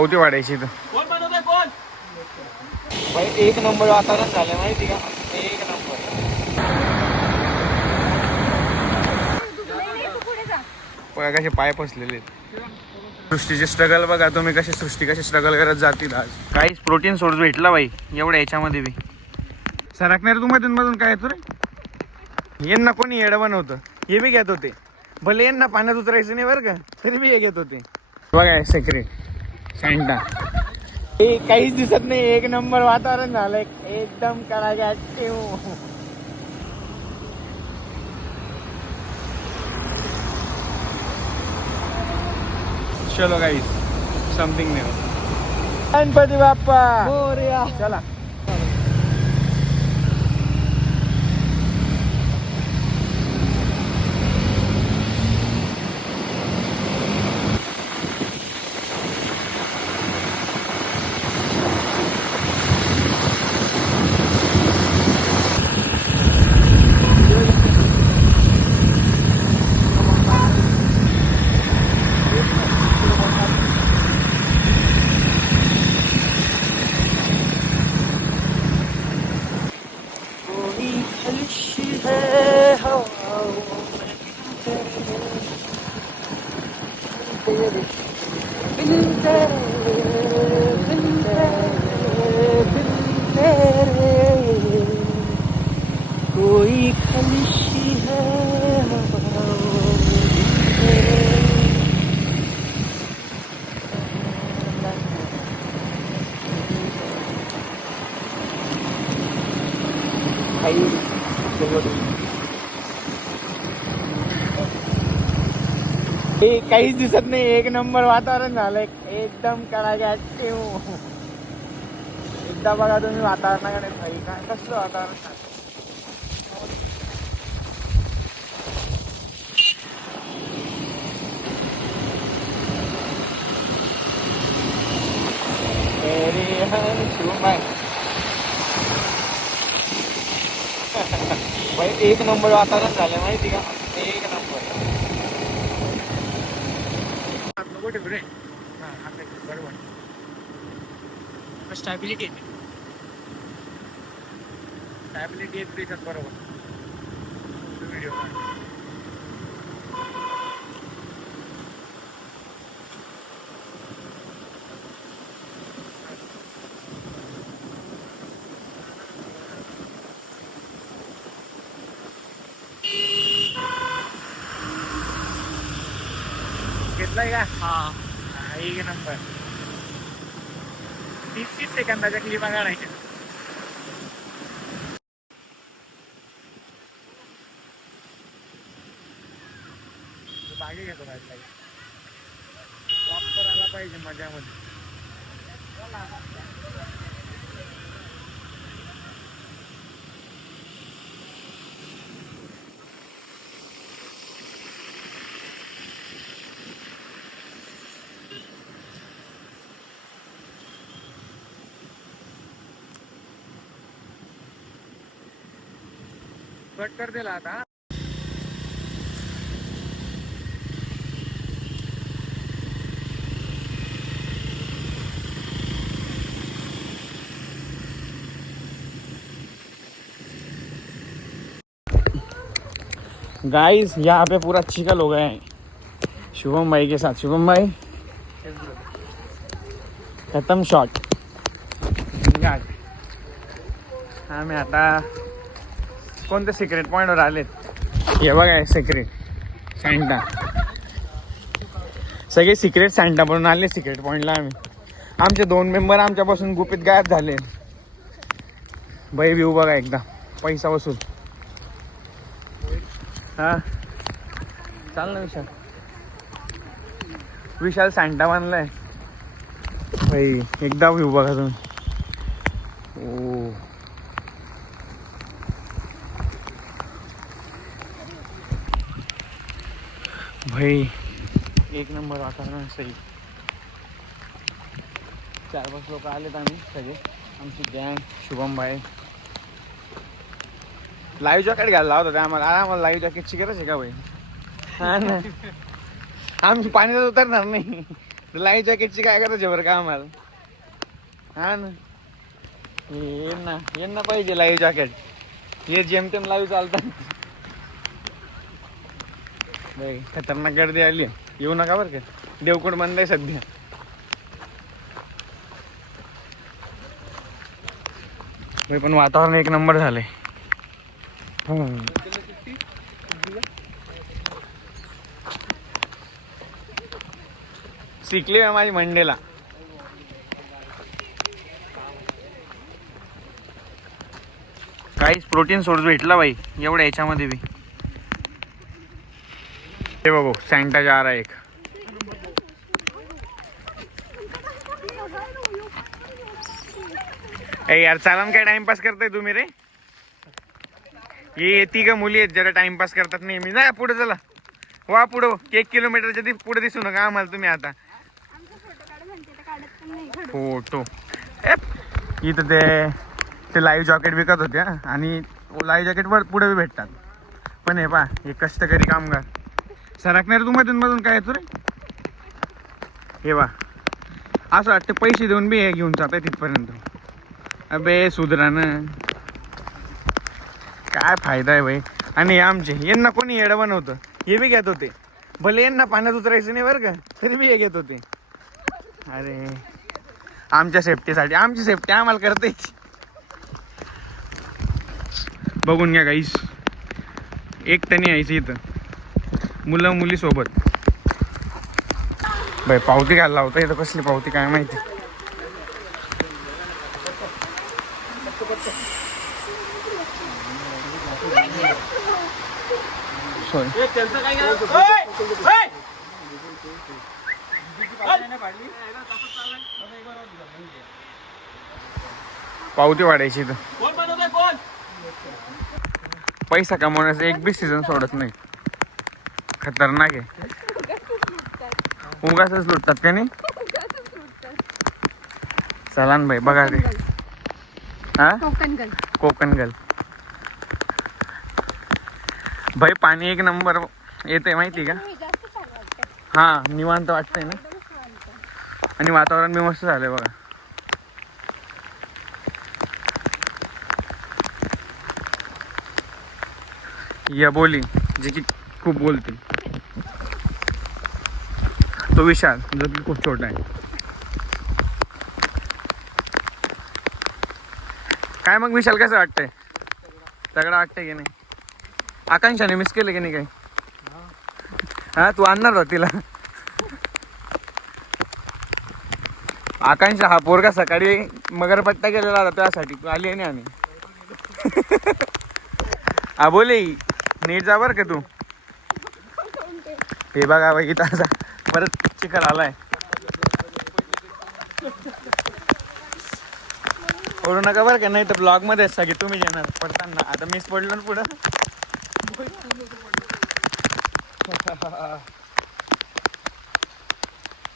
होती वाढायची तर भाई एक नंबर वातावरण झालं माहिती का, एक नंबर. बघा कसे पाय फसलेले आहेत. सृष्टीचे स्ट्रगल बघा तुम्ही, कशी स्ट्रगल करत जातील आज. काहीच प्रोटीन सोर्स भेटला बाई एवढ्या याच्यामध्ये बी. सरकणार तू मधून काय येतो रे. यांना कोणी येडं बनवतं, हे बी घेत होते. भले यांना पाण्यात उतरायचं नाही बरं का, तरी बी हे घेत होते. बघा सेक्रेट सॅन्टा. काहीच दिसत नाही, एक नंबर वातावरण झालंय एकदम कडाक्यात. चलो गाईस, समथिंग न्यू. गणपती बाप्पा मोरया. चला. कोई खलिशी है काहीच दिसत नाही, एक नंबर वातावरण झालंय एकदम कडाक्यात. एकदा बघा तुम्ही वातावरणाकडे, भाई काय कसलं वातावरण झालं. भाई एक नंबर वातावरण झालं माहिती का, एक नंबर. स्टॅबिलिटी येते, स्टॅबिलिटी येते त्याच्यात बरोबर. व्हिडिओ घेतलाय का? हा, एक नंबर. 30 सेकंदाच्या क्लिपा काढायच्या. बागे घेतो प्रॉपर आला पाहिजे मजामध्ये. कट कर दिला आता. गाइस यहाँ पे पूरा चिकल हो गए हैं शुभम भाई के साथ. शुभम भाई खत्म शॉट. आम्ही आता कोणत्या सिक्रेट पॉईंटवर आलेत हे बघा. सिक्रेट सॅन्टा, सगळे सिक्रेट सॅन्टा म्हणून आले सिक्रेट पॉईंटला. आमचे 2 मेंबर आमच्यापासून गुपित गायब झाले. भाई व्ह्यू बघा एकदा, पैसा वसूल. हा चाल ना विशाल. विशाल सॅन्टा बांधलाय भाई, एकदा व्ह्यू बघा तुम्ही. ओ भाई एक नंबर वातावरण. सही 4-5 लोक आलेत आम्ही सगळे, आमची गँग. शुभम भाई लाईव्ह जॅकेट घालला होता त्या आम्हाला लाईव्ह जॅकेटची गरज आहे का भाई? हा ना, आम्ही पाण्यात उतरणार नाही. लाईव्ह जॅकेटची काय करायचे बरं का आम्हाला. हा ना, यांना पाहिजे लाईव्ह जॅकेट. हे जेमतेम लाईव्ह चालतात. खतरनाक गर्दी आली, येऊ नका बरं का. देवकोट बंद आहे सध्या. पण वातावरण एक नंबर झालंय. शिकली आहे माझी मंडेला. काहीच प्रोटीन सोर्स भेटला बाई एवढ्या याच्यामध्ये बी. हे बघू सँटा जार आहे एक. ए यार चालन काय टाइमपास करताय तुम्ही रे. ये ती का मुली आहेत जरा टाइमपास करतात नेहमी. जा पुढे चला, वा पुढं 1 किलोमीटरच्या पुढे दिसू नका आम्हाला तुम्ही. आता फोटो इथं ते लाईव्ह जॅकेट विकत होते आणि लाईव्ह जॅकेट वर पुढे बी भेटतात. पण हे पा हे कष्टकरी कामगार सरकणार तू मधून काय येतो रे. हे बा असं वाटतं पैसे देऊन बी हे घेऊन जात तिथपर्यंत. अबे सुधरानं काय फायदा आहे भाई. आणि आमचे यांना कोणी येडं बनवतं. हे बी घेत होते, भले यांना पाण्यात उतरायचं नाही बरं का, तरी बी हे घेत होते. अरे आमच्या सेफ्टीसाठी, आमची सेफ्टी आम्हाला करते. बघून घ्या गाईस, एकट्याने यायचं इथं मुलं मुली सोबत. बाई पावती घालला होता इथं. कसली पावती काय माहिती. सॉरी पावती वाढायची तर पैसा कमवण्याचं एक बी सीझन सोडत नाही. खतरनाक आहे. उगाच लुटतात का नाही. चला ना भाई बघा ते. हा कोकण गल भाई. पाणी एक नंबर येते माहिती का. हा निवांत वाटतंय ना. आणि वातावरण बी मस्त झालंय बघा. या बोली जे की खूप बोलते तो विशाल जो की खूप छोटा आहे. काय मग विशाल कसं वाटतंय. तगडा वाटतंय की नाही. आकांक्षाने मिस केलं की नाही काही. हा तू आणणार होता तिला. आकांक्षा हा पोरगा सकाळी मगरपट्टा गेलेला होता त्यासाठी. तू आली नाही आम्ही. हा बोले नीट जा बरं का तू. हे बघा बाई इथं परत चिखल आलाय. ओढू नका बरं का, नाही तर ब्लॉग मध्ये सगळे तुम्ही येणार पडताना. आता मीच पडलो ना पुढं.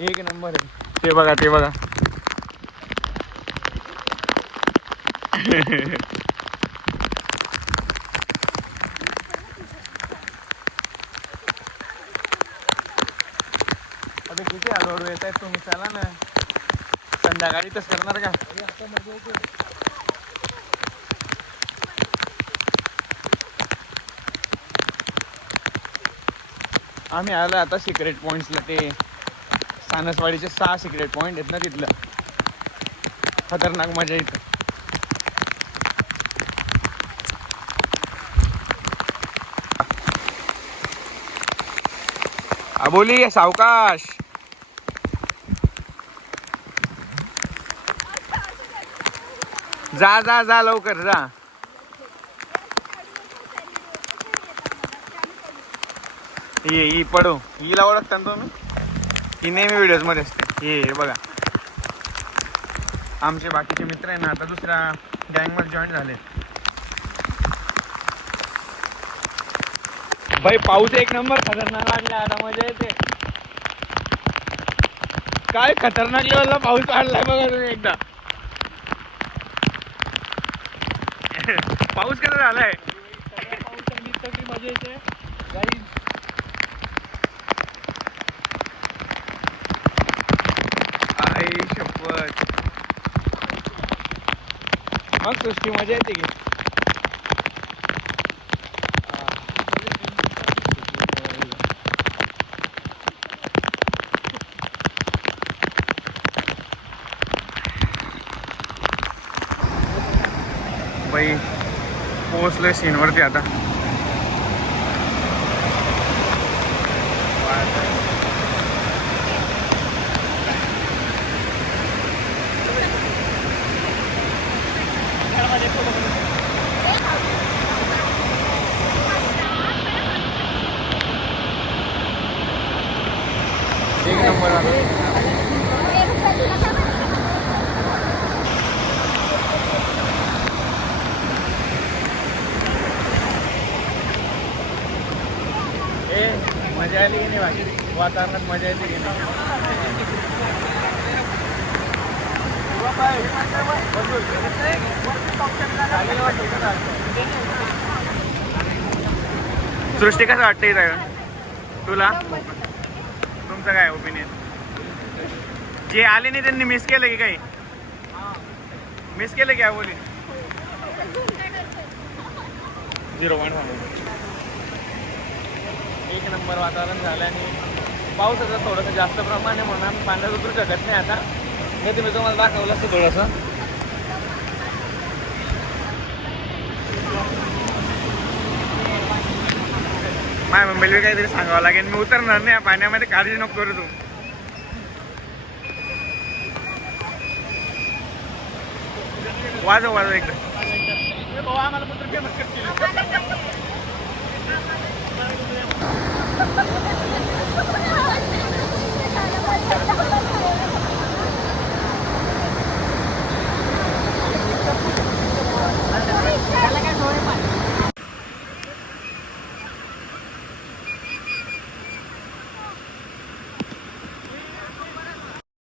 एक नंबर आहे. ते बघा ते बघा. आता किती हळूहळू येत आहेत तुम्ही. चला ना संध्याकाळी तस करणार का. आम्ही आलो आता सिक्रेट पॉइंट्सला. ते सानसवाडीचे 6 सिक्रेट पॉइंट आहेत ना तिथलं. खतरनाक मजा येते. बोली सावकाश. जा जा जा लवकर जा. ही पडो. हिला ओळखता ना तुम्ही. ही नेहमी व्हिडिओज मध्ये असते. हे बघा आमचे बाकीचे मित्र आहे ना आता दुसऱ्या गँग मध्ये जॉईन झाले. भाई पाऊस एक नंबर खतरनाक वाढला. आता मजा येते. काय खतरनाक लेवलला पाऊस वाढलाय बघा तुम्ही एकदा. पाऊस कसा झालाय. मजा येते. मग सृष्टी मजा येते की बाई पोहोचलोय सीनवरती आता. एक नंबर आता. मजा आली की नाही बाकी वातावरणात मजा येते की नाही. सृष्टी कसं वाटतं इथं तुला? तुमचं काय ओपिनियन? जे आले नाही त्यांनी मिस केलं की काही? मिस केलं की बोली 0.1. एक नंबर वातावरण झालं आणि पावसाचं थोडंसं जास्त प्रमाण आहे म्हणून आम्ही पाण्यात उतरू शकत नाही आता. नाही तुम्ही तुम्हाला दाखवलं असतं थोडंसं. माझ्या मुंबईला काहीतरी सांगावं लागेल. मी उतरणार नाही पाण्यामध्ये, काळजी नको करू तू. वाजव एकदा. आम्हाला पण फेमस करतील.